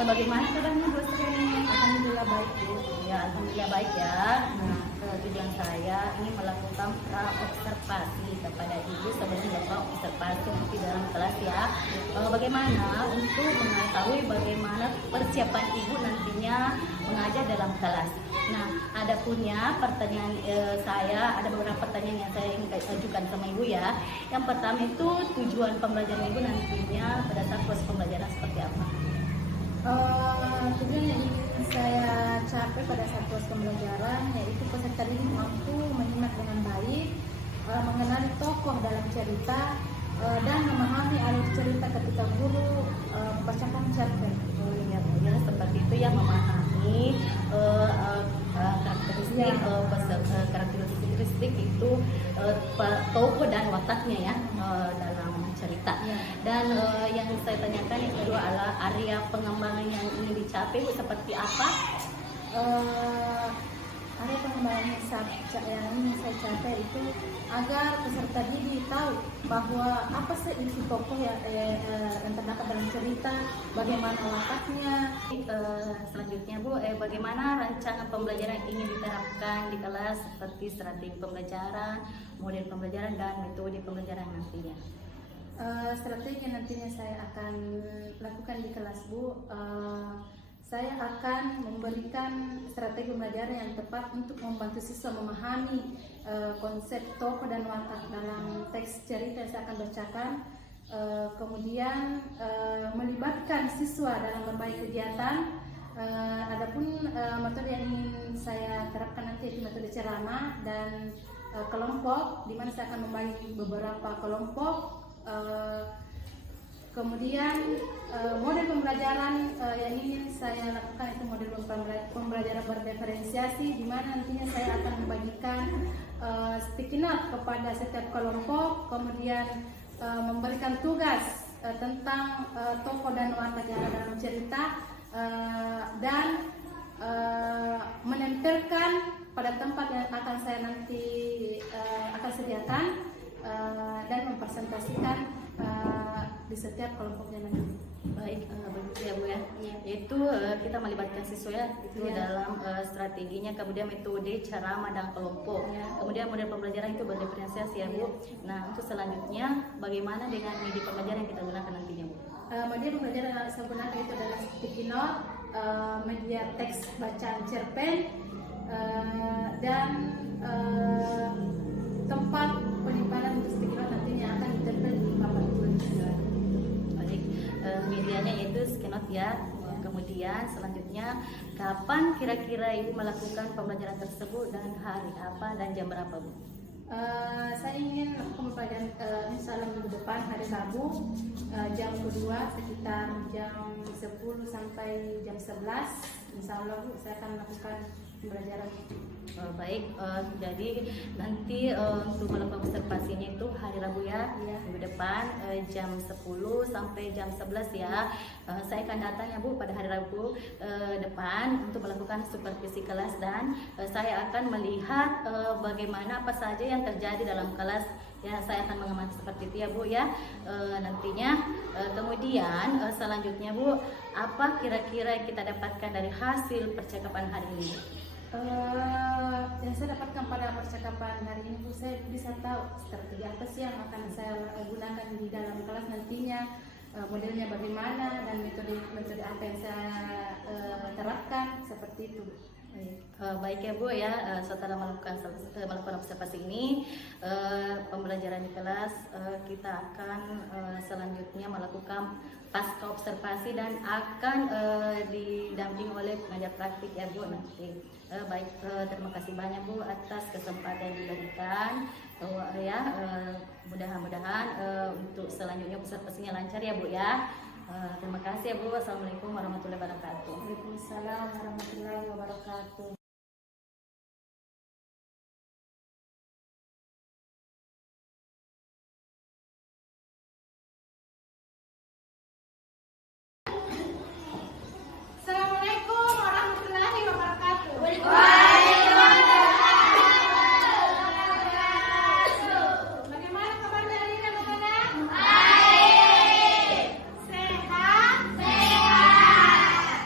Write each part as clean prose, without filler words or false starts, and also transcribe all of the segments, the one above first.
Bagaimana kabarnya Bu Sri? Alhamdulillah baik Bu. Ya, alhamdulillah baik ya. Nah, tujuan saya ini melakukan observasi kepada Ibu sebelum Bapak observasi nanti dalam kelas ya. Bagaimana untuk mengetahui bagaimana persiapan Ibu nantinya mengajar dalam kelas. Nah, ada punya pertanyaan ada beberapa pertanyaan yang saya ingin ajukan sama Ibu ya. Yang pertama itu tujuan pembelajaran Ibu nantinya pada saat proses pembelajaran seperti apa? Tujuan yang ingin saya capai pada saat proses pembelajaran yaitu peserta didik mampu menyimak dengan baik, mengenali tokoh dalam cerita, dan memahami alur cerita ketika guru membacakan cerpen. Ya, seperti itu ya, memahami karakteristik itu tokoh dan wataknya ya dalam cerita. Dan yang saya tanyakan yang kedua adalah area pengembangan yang ingin dicapai seperti apa? Area pengembangan yang ingin saya capai itu agar peserta didik tahu bahwa apa sih isi tokoh yang terdapat dalam cerita, bagaimana wataknya. Selanjutnya Bu, bagaimana rancangan pembelajaran ingin diterapkan di kelas seperti strategi pembelajaran, model pembelajaran dan metode pembelajaran nantinya? Strategi yang nantinya saya akan lakukan di kelas Bu, saya akan memberikan strategi pembelajaran yang tepat untuk membantu siswa memahami konsep tokoh dan watak dalam teks cerita yang saya akan bacakan. Kemudian melibatkan siswa dalam berbagai kegiatan. Adapun metode yang ingin saya terapkan nanti yaitu metode ceramah dan kelompok, di mana saya akan membagi beberapa kelompok. Kemudian model pembelajaran yang ingin saya lakukan itu model pembelajaran berdiferensiasi, di mana nantinya saya akan membagikan sticky note kepada setiap kelompok, kemudian memberikan tugas tentang tokoh dan watak yang ada dalam cerita, dan menempelkan pada tempat yang akan saya nanti akan sediakan dan mempresentasikan di setiap kelompoknya nanti. Baik, begitu ya Bu ya. Yaitu kita melibatkan siswa ya, itu dalam strateginya, kemudian metode ceramah dan kelompok. Kemudian model pembelajaran itu berdiferensiasi ya Bu. Nah, untuk selanjutnya bagaimana dengan media pembelajaran yang kita gunakan nantinya Bu? Media pembelajaran yang saya gunakan itu adalah sticky note, media teks bacaan cerpen, dan tempat penyimpanan untuk sticky note nantinya akan ditempel di papan tulis. Baik, medianya yaitu sticky note ya. Kemudian selanjutnya kapan kira-kira Ibu melakukan pembelajaran tersebut dan hari apa dan jam berapa Bu? Saya ingin pembelajaran insya Allah minggu depan hari Rabu, jam kedua sekitar jam 10 sampai jam 11. Insya Allah Bu, saya akan melakukan pembelajaran. Baik, jadi nanti untuk melakukan observasinya itu hari Rabu ya, minggu depan jam 10 sampai jam 11 ya. Saya akan datang ya Bu pada hari Rabu depan untuk melakukan supervisi kelas, dan saya akan melihat bagaimana apa saja yang terjadi dalam kelas ya. Saya akan mengamati seperti itu ya Bu ya. Nantinya kemudian selanjutnya Bu, apa kira-kira yang kita dapatkan dari hasil percakapan hari ini? Yang saya dapatkan pada percakapan hari ini Bu, saya bisa tahu strategi apa sih yang akan saya gunakan di dalam kelas nantinya, modelnya bagaimana, dan metode apa yang saya terapkan, seperti itu. Baik ya Bu ya, setelah melakukan observasi ini, pembelajaran di kelas kita akan selanjutnya melakukan pasca observasi dan akan didampingi oleh pengajar praktik ya Bu nanti. Baik, terima kasih banyak Bu atas kesempatan yang diberikan ya. Mudah-mudahan untuk selanjutnya observasinya lancar ya Bu ya. Terima kasih ya Bu. Assalamualaikum warahmatullahi wabarakatuh. Waalaikumsalam warahmatullahi wabarakatuh. Assalamualaikum warahmatullahi wabarakatuh. Bagaimana kabarnya Alina Bukana? Baik. Sehat? Sehat.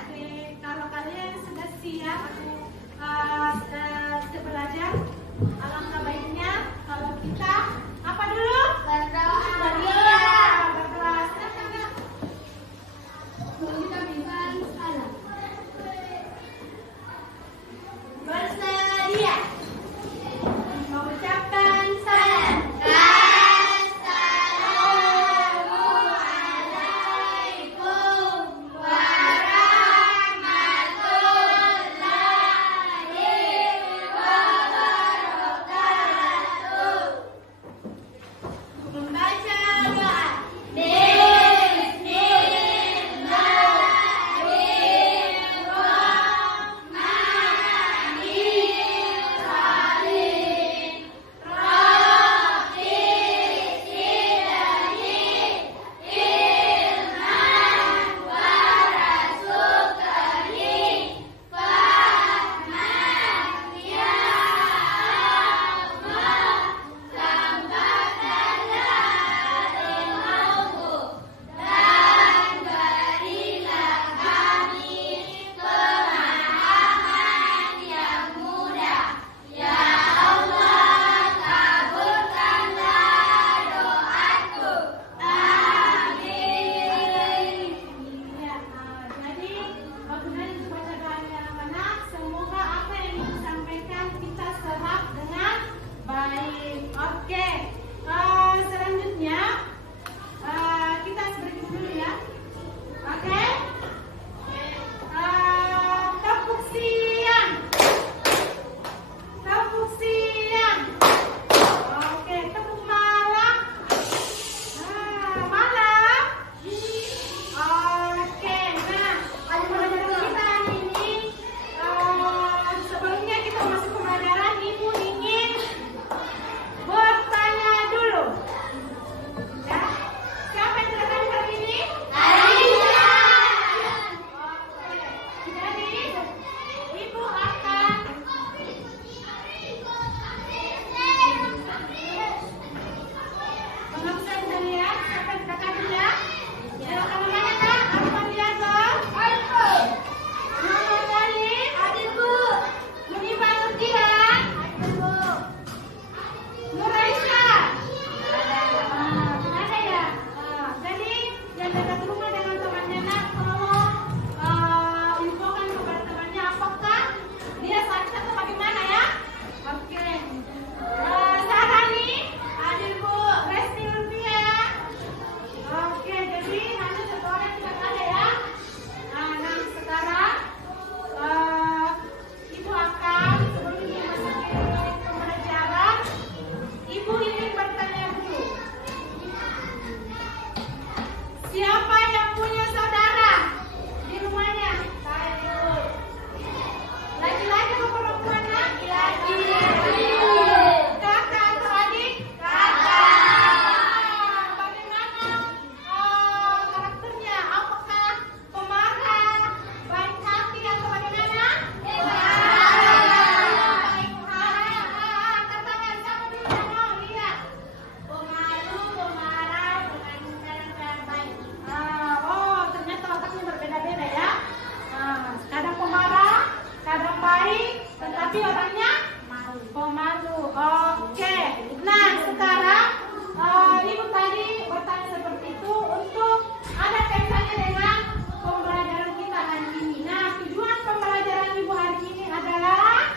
Oke, selanjutnya kita sedikit dulu ya. Oke, tepuk siang. Tepuk siang. Oke, tepuk malam. Malam. Oke, nah pelajaran kita hari ini. Sebelumnya kita masuk ke pelajaran, Ibu ingin bertanya dulu. Ya, siapa yang sudah tanya hari ini? Aisyah. Oke, jadi Ibu akan pengabsen dari ya, siapa yang sudah tanya ya? Jangan kemana-mana Kak, Arfan Diago. Muhammad Gali. Munibah Nurjihan. Nuraisha. Ada ya? Jadi yang dekat rumah dengan temannya nak tolong infokan kepada temannya apakah dia sakit atau bagaimana ya? Oke. Sarani, ada Ibu Resti Lutfia. Oke, jadi hanya satu orang yang tidak ada ya. Nah sekarang Ibu akan sebelum Ibu masuk ke pembelajaran, Ibu ingin bertanya dulu. Siapa yang punya saudara di rumahnya? Saya dulu. Laki-laki atau perempuan? Laki-laki. Kakak atau adik? Kakak. Bagaimana karakternya? Apakah pemarah, baik hati atau bagaimana? Baik. Katakan siapa dulu yang mau lihat? Pemalu, pemarah, pengangguran dan baik. Ternyata otaknya berbeda-beda ya. Kadang pemarah, kadang baik, tetapi orangnya pemalu. Oke. Nah, sekarang Ibu tadi bertanya seperti itu untuk ada kaitannya dengan pembelajaran kita hari ini. Nah, tujuan pembelajaran Ibu hari ini adalah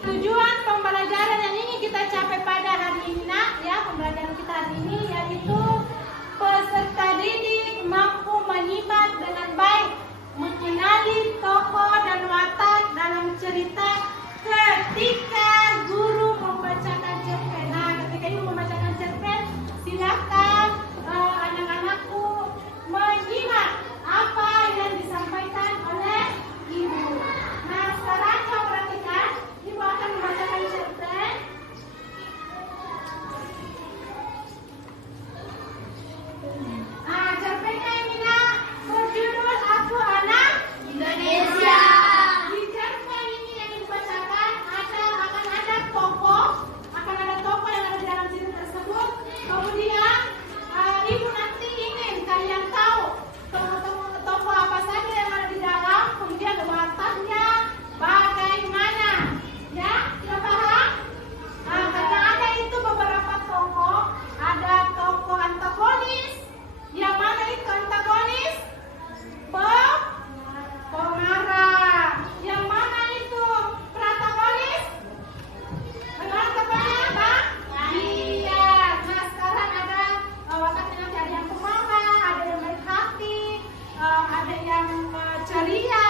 tujuan pembelajaran yang ingin kita capai pada hari ini nak, ya, pembelajaran kita hari ini yaitu peserta didik mampu menyimak dengan baik, mengenali tokoh dan watak dalam cerita ketika guru membacakan cerpen. Nah, ketika ibu membacakan cerpen, silakan anak-anakku menyimak apa yang disampaikan oleh ibu. Nah, sekarang coba perhatikan, ibu akan membacakan cerpen. Cerpennya ini nak berjudul Aku Anak Indonesia. Di cerpen ini yang dibacakan akan ada tokoh yang ada di dalam cerita tersebut. Kemudian ibu nanti ingin kalian tahu tokoh apa saja yang ada di dalam, kemudian wataknya bagaimana, ya, sudah paham? Karena ada itu beberapa tokoh, ada tokoh antagonis. Yang mana itu antagonis? Pemarah. Yang mana itu protagonis? Bagaimana tepatnya, Bang? Iya. Nah, sekarang ada wataknya nanti ada yang pemarah, ada yang baik hati, ada yang ceria,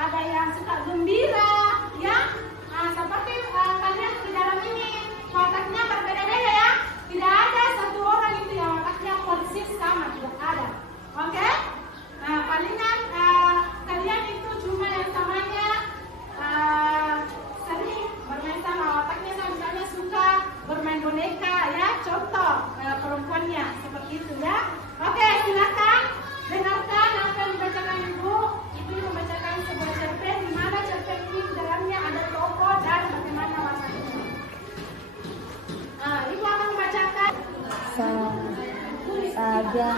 ada yang suka gembira, ya. Seperti kalian di dalam ini wataknya berbeda-beda ya. Tidak ada satu orang itu yang wataknya persis sama, tidak ada. Oke? Nah, palingan kalian itu cuma yang samanya sering bermain sama, wataknya sama, misalnya suka bermain boneka ya, contoh perempuannya seperti itu ya. Oke, silakan dengarkan apa yang dibacakan ibu. Ibu membacakan sebuah cerpen di mana cerpen ini di dalamnya ada tokoh dan bagaimana wataknya. Ibu akan membacakan saja. Ya.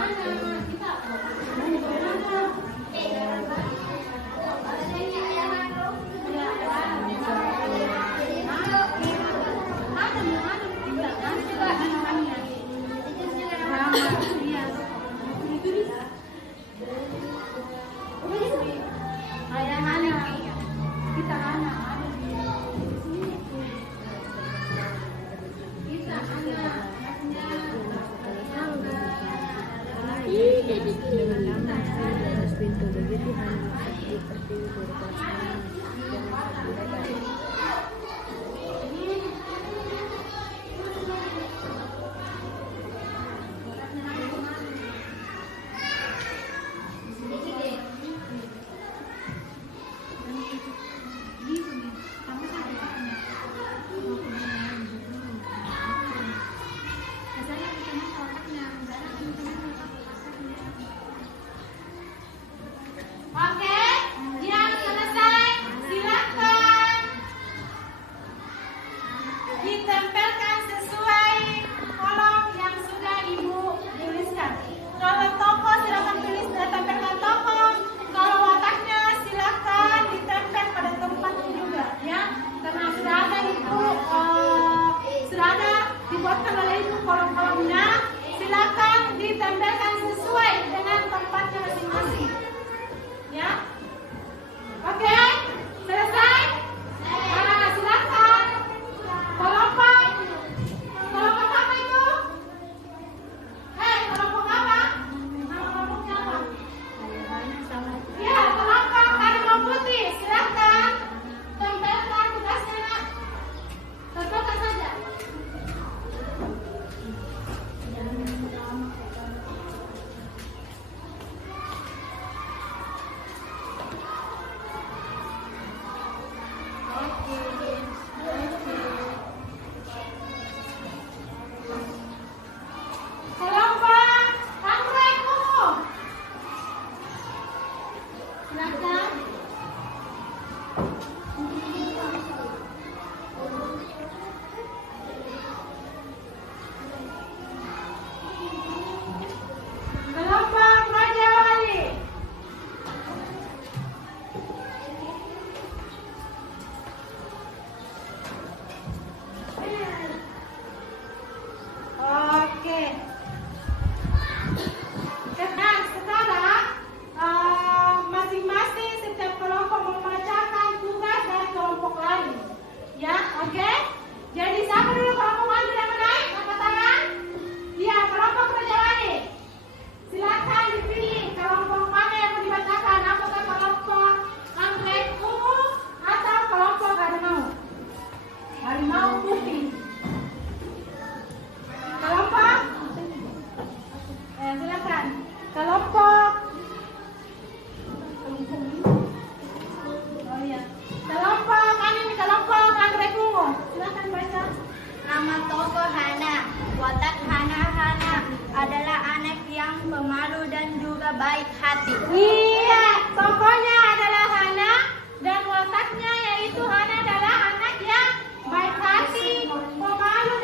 baik hati. Iya, tokohnya adalah Hana dan wataknya yaitu Hana adalah anak yang baik hati, pemalu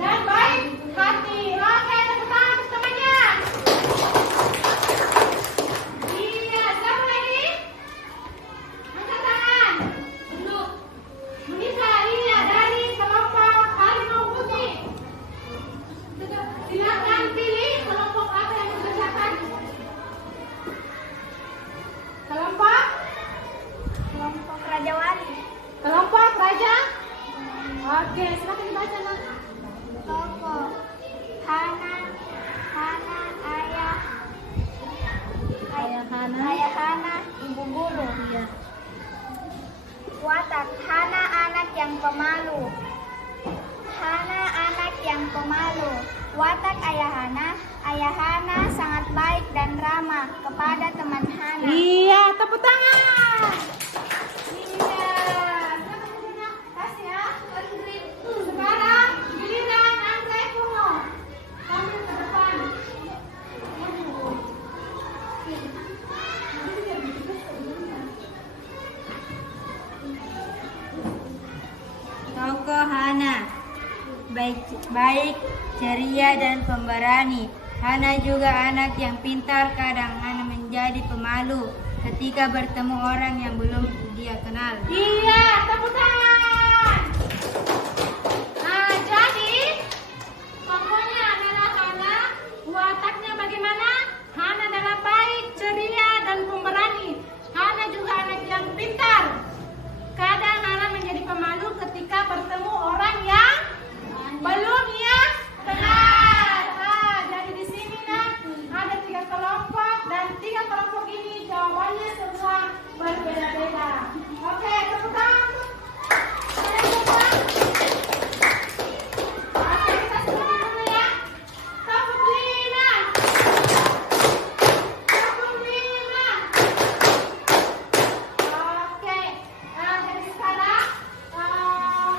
dan baik hati. Oke, tepuk tangan untuk temannya. Iya, siapa lagi? Angkat tangan. Duduk. Munisa, iya dari kelompok Harimau Putih. Silakan pilih kelompok apa yang dibacakan. Kelompok Raja Wali. kelompok Raja. Oke, silakan dibaca Nak. Tokoh Hana ayah Hana ibu guru. Iya. Watak Hana anak yang pemalu. Hana anak yang pemalu. Watak ayah Hana sangat baik dan ramah kepada teman Hana. Iya, tepuk tangan. Iya. Kasih ya. Sekarang giliran Andre Kuno. Kami ke depan. Tokoh Hana baik, ceria dan pemberani. Hana juga anak yang pintar, kadang Hana menjadi pemalu ketika bertemu orang yang belum dia kenal. Iya, tepuk tangan. Nah, jadi tokohnya adalah Hana. Wataknya bagaimana? Hana adalah baik, ceria, dan pemberani. Hana juga anak yang pintar. Kadang Hana menjadi pemalu ketika bertemu orang yang belum ia kenal. Nah, jadi di sini ada 3 kelompok dan 3 kelompok ini jawabannya semua berbeda-beda. Oke, tepuk tangan untuk kalian semua. Oke, kita sebutin dulu ya. Tepuk 5. Tepuk 5. Oke, jadi sekarang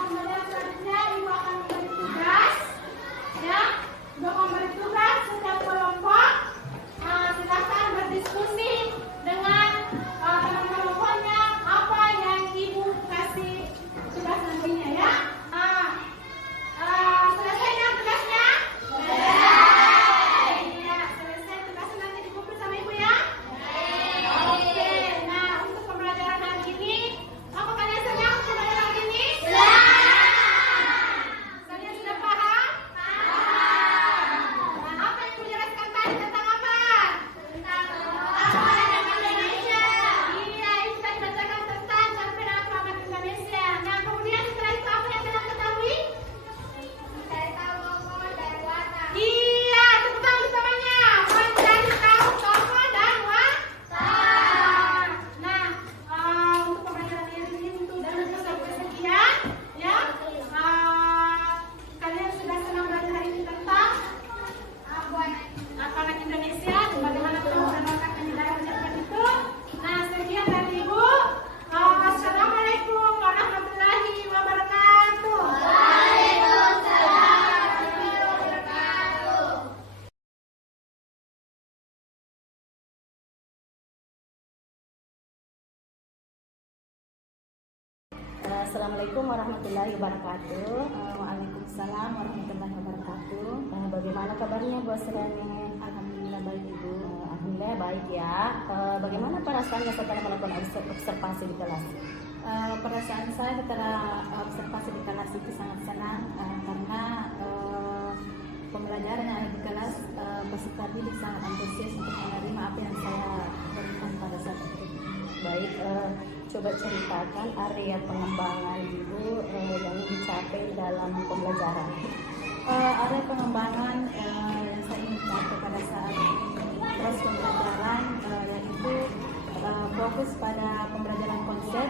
kemudian selanjutnya Ibu akan memberi tugas, ya. Ibu akan memberi tugas setiap kelompok. Silakan berdiskusi dengan teman kelompoknya apa yang Ibu kasih tugas nantinya, ya. Selesai kan tugasnya? Selesai. Iya, selesai tugasnya nanti dikumpul sama Ibu ya. Oke, nah untuk pembelajaran hari ini, apa kalian senang untuk pembelajaran hari ini? Kalian sudah paham? Nah, apa yang Ibu jelaskan tadi tentang apa? Tentang Indonesia. Iya, itu tadi bacakan tentang cerpen Alfabet Indonesia. Nah, kemudian setelah itu apa yang kalian ketahui? Saya tahu tokoh dan watak. Iya, tepuk tangan bersamanya. Mencari tahu tokoh dan watak. Nah, untuk pembelajaran ini untuk sampai sekian, ya. Kalian sudah senang belajar hari ini tentang Alfabet Indonesia dan bagaimana tokoh dan wataknya di dalam cerpen itu. Nah, sekian dari Ibu. Assalamualaikum warahmatullahi wabarakatuh. Assalamualaikum warahmatullahi wabarakatuh. Waalaikumsalam warahmatullahi wabarakatuh. Bagaimana kabarnya Bu Asrani? Alhamdulillah baik Ibu. Alhamdulillah baik ya. Bagaimana perasaannya setelah melakukan observasi di kelas? Perasaan saya setelah observasi di kelas itu sangat senang karena pembelajaran yang ada di kelas peserta didik sangat antusias untuk menerima apa yang saya berikan pada saat itu. Baik, coba ceritakan area pengembangan Ibu yang dicapai dalam pembelajaran. Area pengembangan yang saya ingin capai pada saat proses pembelajaran yaitu fokus pada pembelajaran konsep,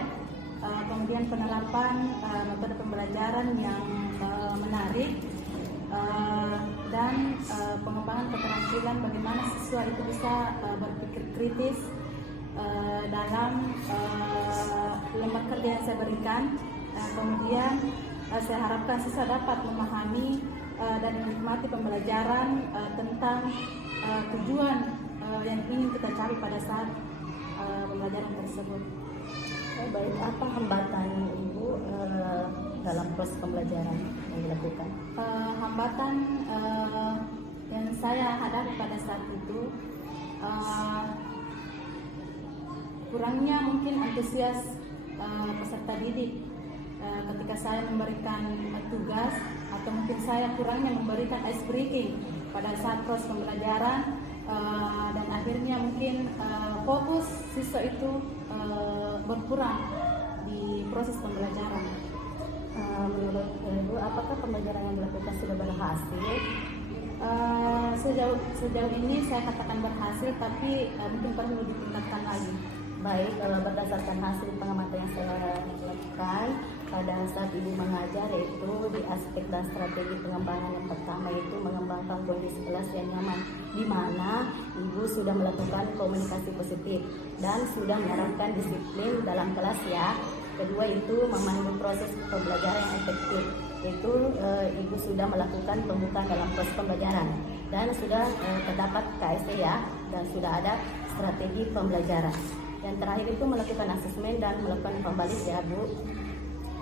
kemudian penerapan metode pembelajaran yang menarik, dan pengembangan keterampilan bagaimana siswa itu bisa berpikir kritis dalam lembar kerja yang saya berikan. Kemudian saya harapkan siswa dapat memahami dan menikmati pembelajaran tentang tujuan yang ingin kita capai pada saat pembelajaran tersebut. Baik, apa hambatan Ibu dalam proses pembelajaran yang dilakukan? Hambatan yang saya hadapi pada saat itu kurangnya mungkin antusias peserta didik ketika saya memberikan tugas, atau mungkin saya kurangnya memberikan ice breaking pada saat proses pembelajaran, dan akhirnya mungkin fokus siswa itu berkurang di proses pembelajaran. Menurut Ibu, apakah pembelajaran yang dilakukan sudah berhasil? Sejauh ini saya katakan berhasil, tapi mungkin perlu ditingkatkan lagi. Baik, berdasarkan hasil pengamatan yang saya lakukan pada saat Ibu mengajar, yaitu di aspek dan strategi pengembangan yang pertama yaitu mengembangkan kondisi kelas yang nyaman, di mana Ibu sudah melakukan komunikasi positif dan sudah menerapkan disiplin dalam kelas ya. Kedua itu memandu proses pembelajaran yang efektif, yaitu Ibu sudah melakukan pembukaan dalam proses pembelajaran dan sudah terdapat KSE ya, dan sudah ada strategi pembelajaran. Yang terakhir itu melakukan asesmen dan melakukan pembalik ya Bu.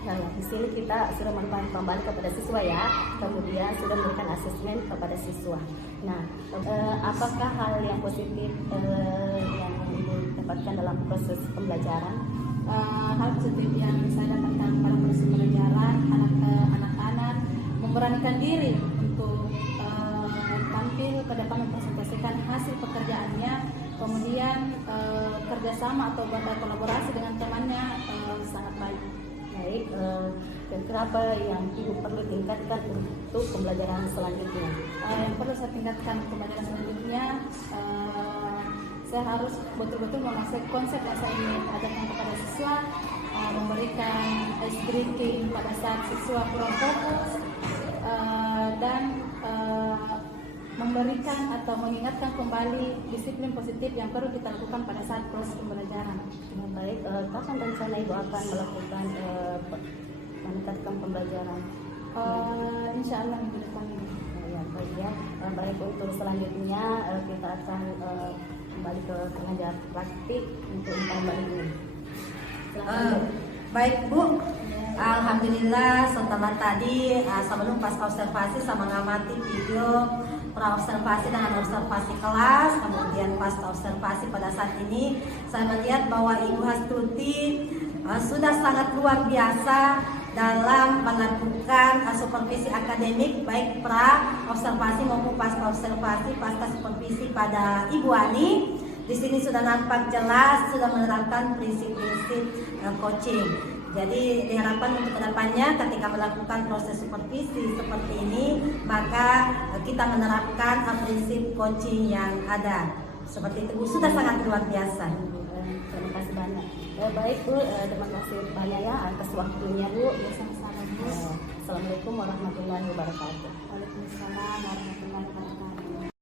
Nah, di sini kita sudah melakukan pembalik kepada siswa ya, kemudian sudah memberikan asesmen kepada siswa. Nah, apakah hal yang positif yang Ibu dapatkan dalam proses pembelajaran? Hal positif yang saya dapatkan pada proses pembelajaran, anak-anak memberanikan diri untuk tampil ke depan mempresentasikan hasil pekerjaannya, kemudian kerjasama atau berkolaborasi dengan temannya sangat baik. Baik, kenapa yang Ibu perlu tingkatkan untuk pembelajaran selanjutnya? Yang perlu saya tingkatkan pembelajaran selanjutnya, saya harus betul-betul menguasai konsep yang saya ingin ajarkan kepada siswa, memberikan ice breaking pada saat siswa kurang fokus, dan memberikan atau mengingatkan kembali disiplin positif yang perlu kita lakukan pada saat proses pembelajaran. Baik, kapan rencana Ibu akan melakukan meningkatkan pembelajaran? Insya Allah minggu depan ini. Ya, baik ya. Baik, untuk selanjutnya kita akan kembali ke pengajar praktik untuk kembali ini. Baik Bu, alhamdulillah setelah tadi sebelum pasca observasi saya mengamati video pra observasi dengan observasi kelas, kemudian pasca observasi pada saat ini saya melihat bahwa Ibu Hastuti sudah sangat luar biasa dalam melakukan supervisi akademik baik pra observasi maupun pasca observasi pasca supervisi pada Ibu Ani. Di sini sudah nampak jelas sudah menerapkan prinsip-prinsip coaching. Jadi diharapkan untuk kedepannya ketika melakukan proses supervisi seperti ini, maka kita menerapkan prinsip coaching yang ada. Seperti itu, sudah sangat luar biasa. Terima kasih banyak. Baik Bu, terima kasih banyak ya atas waktunya Bu. Sama-sama Bu. Assalamualaikum warahmatullahi wabarakatuh. Waalaikumsalam warahmatullahi wabarakatuh.